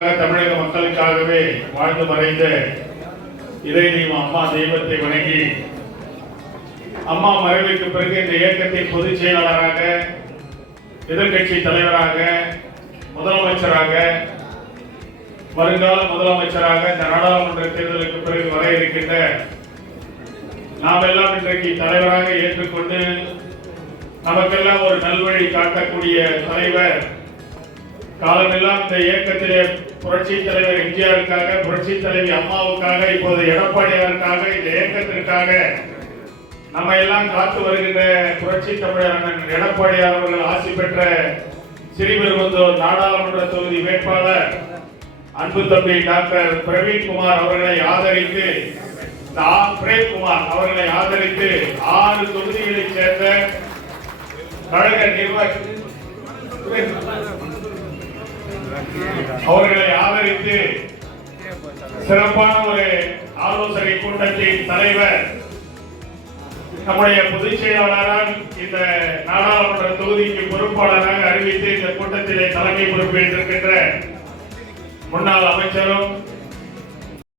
தமிழக மக்களுக்காகவே வாழ்ந்து மறைந்த இறை தெய்வம் அம்மா தெய்வத்தை வணங்கி அம்மா மறைவுக்கு பிறகு இந்த இயக்கத்தின் பொதுச் செயலாளராக, எதிர்கட்சி தலைவராக, முதலமைச்சராக, வருங்கால முதலமைச்சராக இந்த நாடாளுமன்ற தேர்தலுக்கு பிறகு வர இருக்கின்ற நாம் எல்லாம் இன்றைக்கு தலைவராக ஏற்றுக்கொண்டு நமக்கெல்லாம் ஒரு நல்வழி காட்டக்கூடிய தலைவர், காலமெல்லாம் இந்த இயக்கத்திலே புரட்சி தலைவர் எம்ஜிஆருக்காக, புரட்சி தலைவி அம்மாவுக்காக, இப்போது எடப்பாடியாருக்காக, இந்த இயக்கத்திற்காக நம்ம எல்லாம் காத்து வருகின்ற புரட்சி தமிழர் அண்ணன் எடப்பாடியார் அவர்கள் ஆசி பெற்ற ஸ்ரீபெரும்புதூர் நாடாளுமன்ற தொகுதி வேட்பாளர் அன்பு தம்பி டாக்டர் பிரவீன்குமார் அவர்களை ஆதரித்து, பிரேம்குமார் அவர்களை ஆதரித்து 6 தொகுதிகளைச் சேர்ந்த கழக நிர்வாகி அவர்களை ஆதரித்து சிறப்பான ஒரு ஆலோசனை கூட்டத்தின் தலைவர், நம்முடைய பொதுச் செயலாளரால் இந்த நாடாளுமன்ற தொகுதிக்கு பொறுப்பாளராக அறிவித்து இந்த கூட்டத்திலே தலைமை பொறுப்பேற்றிருக்கின்ற முன்னாள் அமைச்சரும்